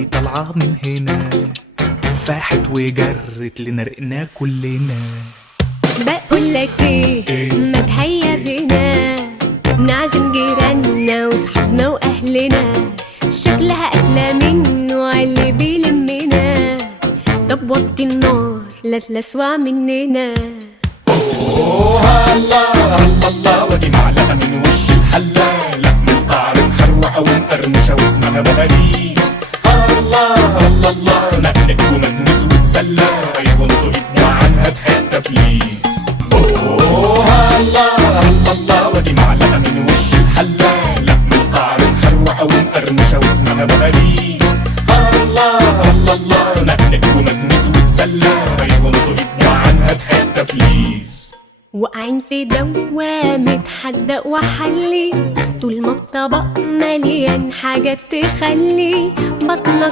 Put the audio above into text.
طالعة من هنا فاحت وجرت لنا رقنا كلنا. بقولك ايه ما تهيا بينا نعزم جيراننا وصحابنا واهلنا، شكلها اكله منه عاللي بيلمنا. طب وطي النار لا تلسوع مننا. اوه الله الله الله، ودي معلقه من وش الحله، لحم القعر محروقه ومقرمشه واسمها بهاريس. الله الله الله، نقلك ومزمز وتسلى، ايوه انطوا ايدنا عنها بحته بليز. اوه الله الله الله، ودي معلقه من وش الحله، لحم القعر محروقه ومقرمشه واسمها بهاريس. الله الله الله، نقلك ومزمز وتسلى، ايوه انطوا ايدنا عنها بحته بليز. واقعين في دوامة حدق وحلي، طول ما الطبق مليان حاجات تخلي بطنك